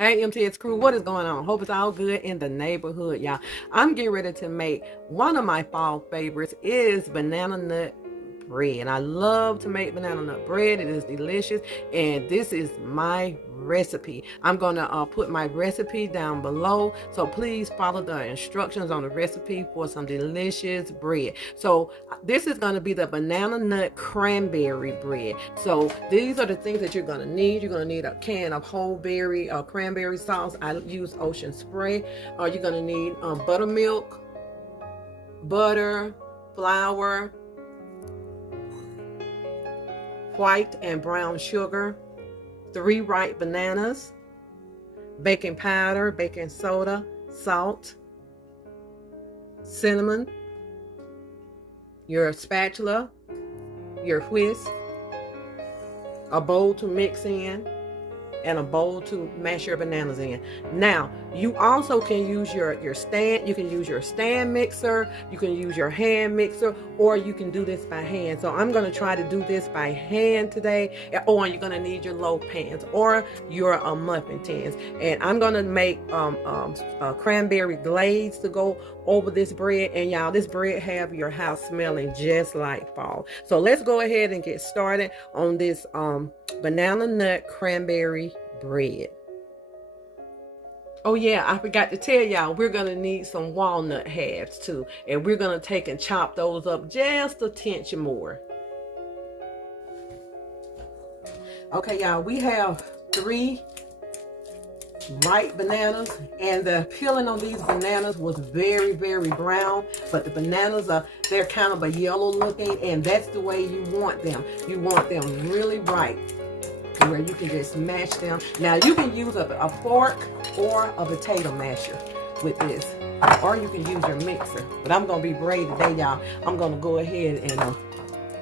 Hey, MTX crew, what is going on? Hope it's all good in the neighborhood, y'all. I'm getting ready to make one of my fall favorites is banana nut bread. And I love to make banana nut bread. It is delicious. And this is my recipe. I'm going to put my recipe down below. So please follow the instructions on the recipe for some delicious bread. So this is going to be the banana nut cranberry bread. So these are the things that you're going to need. You're going to need a can of whole berry cranberry sauce. I use Ocean Spray. You're going to need buttermilk, butter, flour, white and brown sugar, 3 ripe bananas, baking powder, baking soda, salt, cinnamon, your spatula, your whisk, a bowl to mix in, and a bowl to mash your bananas in. Now, you also can use your stand. You can use your stand mixer. You can use your hand mixer, or you can do this by hand. So I'm going to try to do this by hand today. Or you're going to need your loaf pans or your muffin tins. And I'm going to make cranberry glaze to go over this bread. And y'all, this bread have your house smelling just like fall. So let's go ahead and get started on this banana nut cranberry bread. Oh yeah, I forgot to tell y'all, we're gonna need some walnut halves too, and we're gonna take and chop those up just a tinch more. Okay, y'all, we have 3 ripe bananas, and the peeling on these bananas was very brown, but the bananas they're kind of a yellow looking, and that's the way you want them. You want them really ripe, where you can just mash them. Now you can use a fork or a potato masher with this, or you can use your mixer, but I'm gonna be brave today, y'all. I'm gonna go ahead and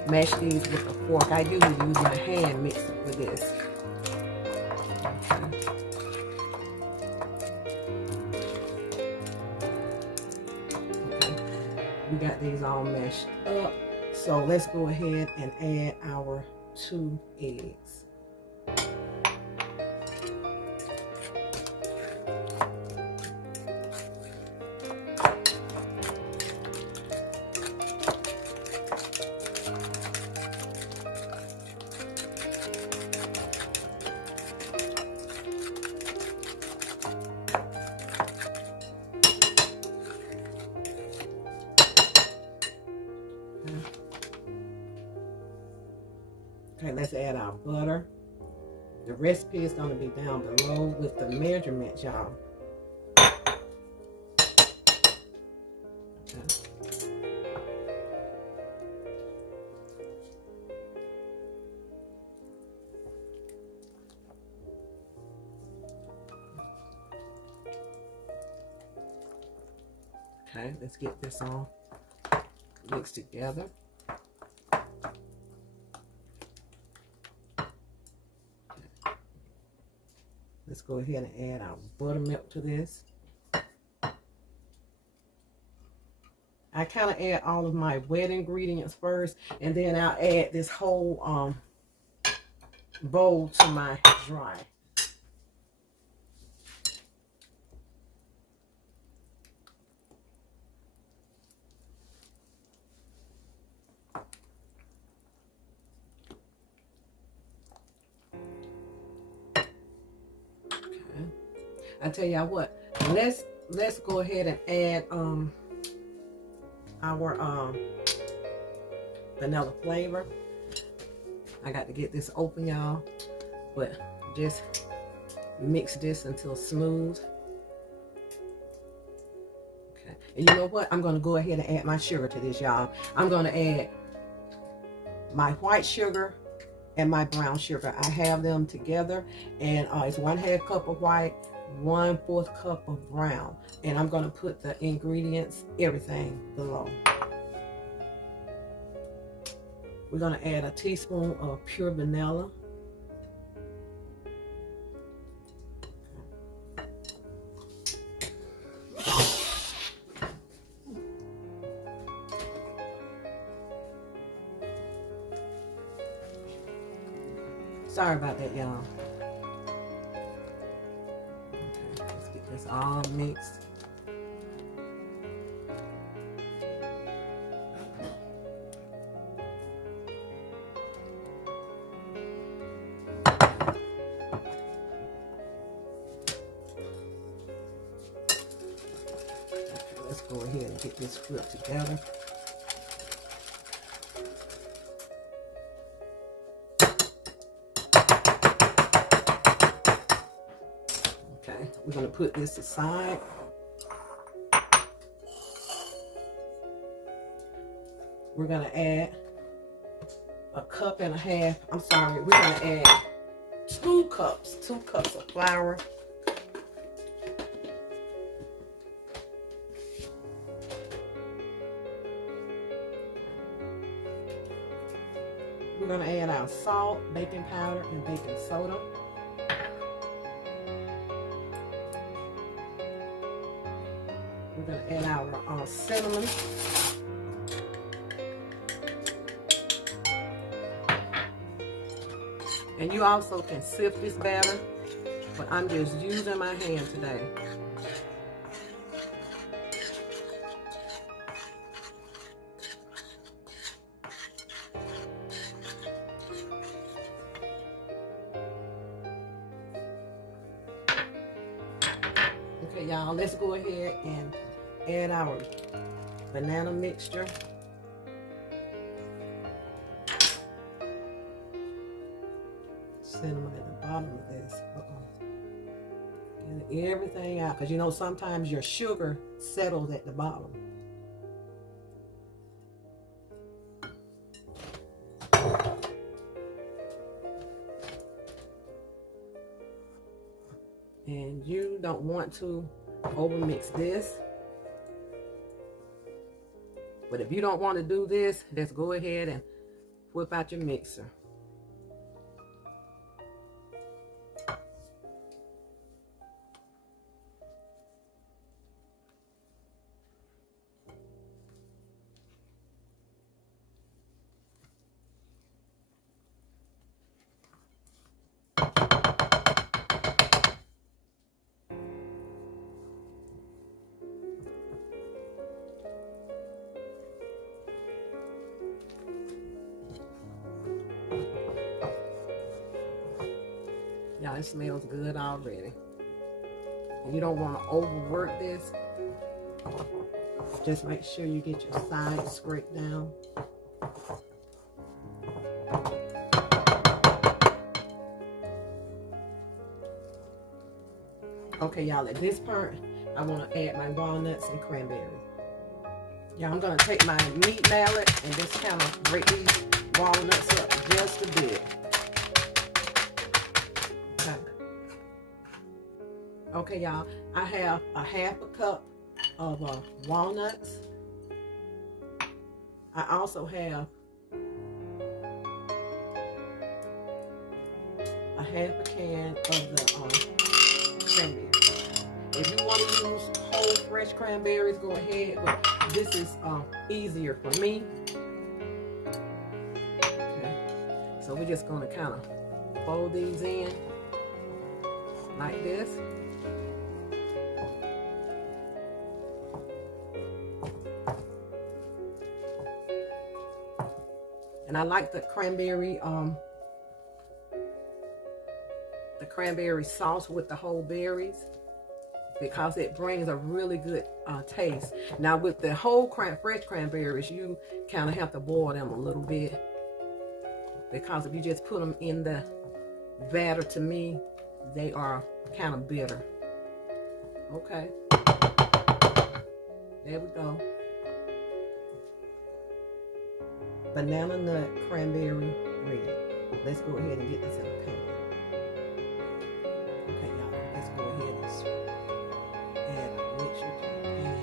mash these with a fork. I usually use my hand mixer for this. We got these all mashed up, so let's go ahead and add our 2 eggs. Okay, let's add our butter. The recipe is going to be down below with the measurements, y'all. Okay. Okay, let's get this all mixed together. Let's go ahead and add our buttermilk to this. I kind of add all of my wet ingredients first, and then I'll add this whole bowl to my dry. I tell y'all what, let's go ahead and add our vanilla flavor. I got to get this open, y'all, but just mix this until smooth. Okay, and you know what? I'm going to go ahead and add my sugar to this, y'all. I'm going to add my white sugar and my brown sugar. I have them together, and it's 1/2 cup of white, 1/4 cup of brown, and I'm going to put the ingredients, everything below. We're going to add a teaspoon of pure vanilla. Sorry about that, y'all. It's all mixed. Let's go ahead and get this whipped together. Okay, we're going to put this aside. We're going to add a cup and a half. I'm sorry, we're going to add 2 cups of flour. We're going to add our salt, baking powder, and baking soda. We're going to add our cinnamon. And you also can sift this batter, but I'm just using my hand today. Okay, y'all, let's go ahead and add our banana mixture. Cinnamon at the bottom of this. Get everything out, because you know sometimes your sugar settles at the bottom. And you don't want to overmix this. But if you don't want to do this, let's go ahead and whip out your mixer. Y'all, it smells good already. And you don't want to overwork this. Just make sure you get your sides scraped down. Okay, y'all, at this part, I want to add my walnuts and cranberry. Yeah, I'm going to take my meat mallet and just kind of break these walnuts up just a bit. Okay, y'all, I have a ½ cup of walnuts. I also have a ½ can of the cranberry. If you want to use whole fresh cranberries, go ahead, but this is easier for me. Okay, so we're just going to kind of fold these in like this. And I like the cranberry sauce with the whole berries because it brings a really good taste. Now with the whole fresh cranberries, you kind of have to boil them a little bit because if you just put them in the batter, to me, they are kind of bitter. Okay, there we go. Banana nut cranberry bread. Let's go ahead and get this in a pan. Okay, y'all, let's go ahead and add our mixture to the pan.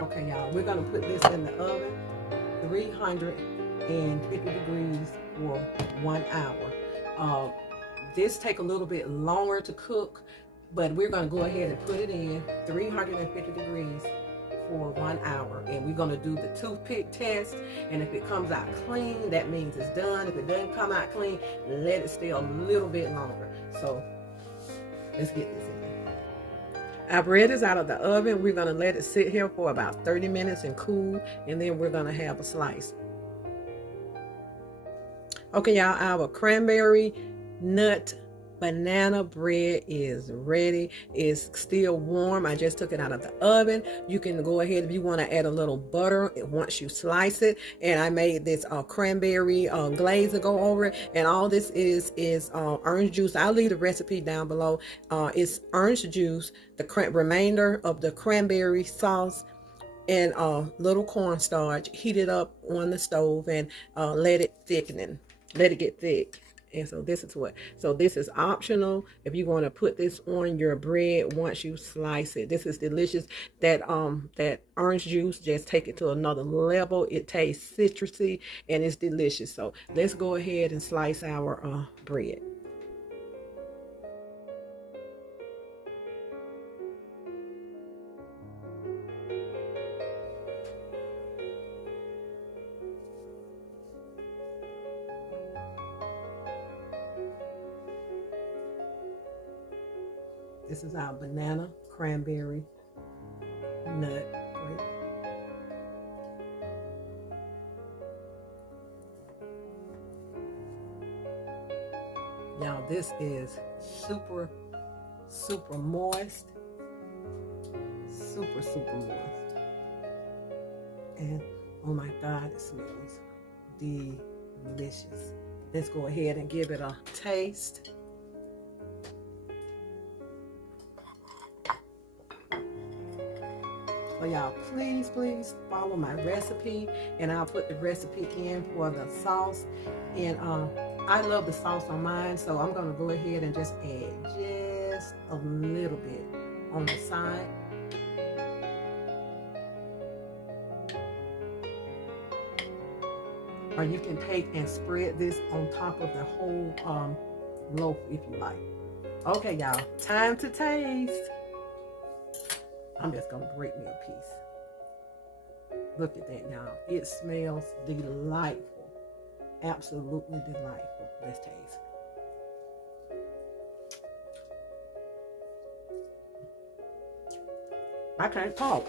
Okay, y'all, we're gonna put this in the oven, 350 degrees for 1 hour. This take a little bit longer to cook, but we're going to go ahead and put it in 350 degrees for 1 1 hour. And we're going to do the toothpick test. And if it comes out clean, that means it's done. If it doesn't come out clean, let it stay a little bit longer. So let's get this in. Our bread is out of the oven. We're going to let it sit here for about 30 minutes and cool. And then we're going to have a slice. Okay, y'all, our cranberry nut banana bread is ready. It's still warm. I just took it out of the oven. You can go ahead if you want to add a little butter once you slice it. And I made this cranberry glaze to go over it. And all this is orange juice. I'll leave the recipe down below. It's orange juice, the remainder of the cranberry sauce, and little cornstarch. Heat it up on the stove and let it thicken. Let it get thick. And so this is what, so this is optional if you want to put this on your bread once you slice it. This is delicious. That orange juice, just take it to another level. It tastes citrusy and it's delicious. So let's go ahead and slice our bread. This is our banana cranberry nut bread. Y'all, this is super moist. Super moist. And oh my God, it smells delicious. Let's go ahead and give it a taste. So y'all, please follow my recipe, and I'll put the recipe in for the sauce. And I love the sauce on mine, so I'm gonna go ahead and just add just a little bit on the side. Or you can take and spread this on top of the whole loaf if you like. Okay, y'all, time to taste. I'm just gonna break me a piece. Look at that, y'all. It smells delightful. Absolutely delightful. Let's taste. I can't talk.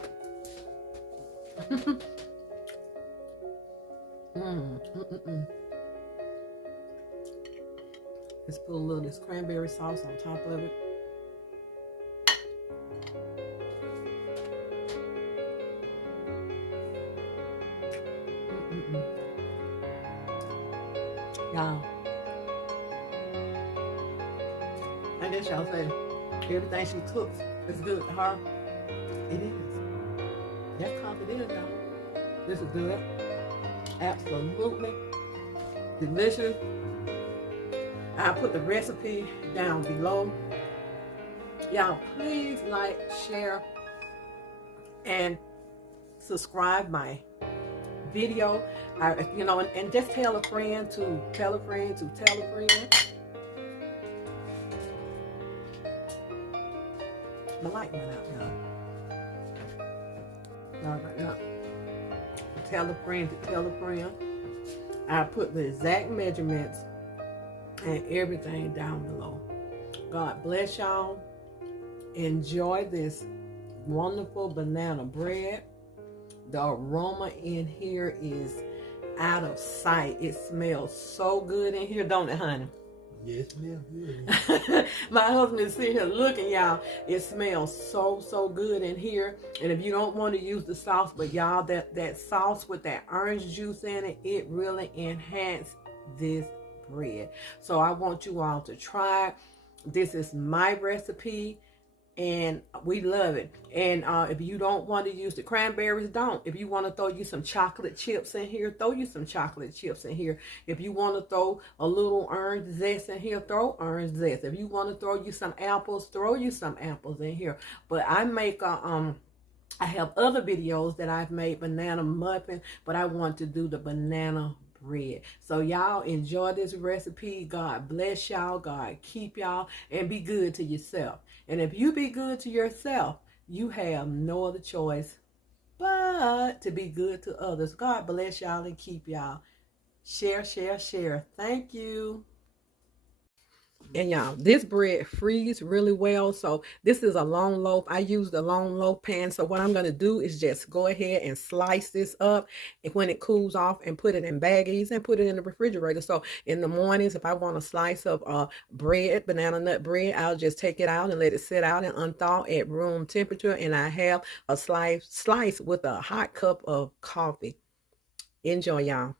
Let's put a little of this cranberry sauce on top of it. Y'all, I guess y'all say everything she cooks is good to her. It is. That's how it is, y'all. This is good. Absolutely delicious. I'll put the recipe down below. Y'all, please like, share, and subscribe my video. You know, and just tell a friend to tell a friend to tell a friend. The light went out, y'all. No. Tell a friend to tell a friend. I put the exact measurements and everything down below. God bless y'all. Enjoy this wonderful banana bread. The aroma in here is out of sight. It smells so good in here, don't it, honey? Yes, it smells good. My husband is sitting here looking, y'all. It smells so good in here. And if you don't want to use the sauce, but y'all, that sauce with that orange juice in it, it really enhanced this bread. So I want you all to try it. This is my recipe, and we love it. And if you don't want to use the cranberries, don't. If you want to throw you some chocolate chips in here, throw you some chocolate chips in here. If you want to throw a little orange zest in here, throw orange zest. If you want to throw you some apples, throw you some apples in here. But I make I have other videos that I've made banana muffin, but I want to do the banana bread. So y'all enjoy this recipe. God bless y'all. God keep y'all, and be good to yourself. And if you be good to yourself, you have no other choice. Bye. but to be good to others. God bless y'all and keep y'all. Share, share, share. Thank you. And y'all, this bread freezes really well. So this is a long loaf. I use the long loaf pan. So what I'm going to do is just go ahead and slice this up. And when it cools off, and put it in baggies and put it in the refrigerator. So in the mornings, if I want a slice of bread, banana nut bread, I'll just take it out and let it sit out and unthaw at room temperature. And I have a slice with a hot cup of coffee. Enjoy, y'all.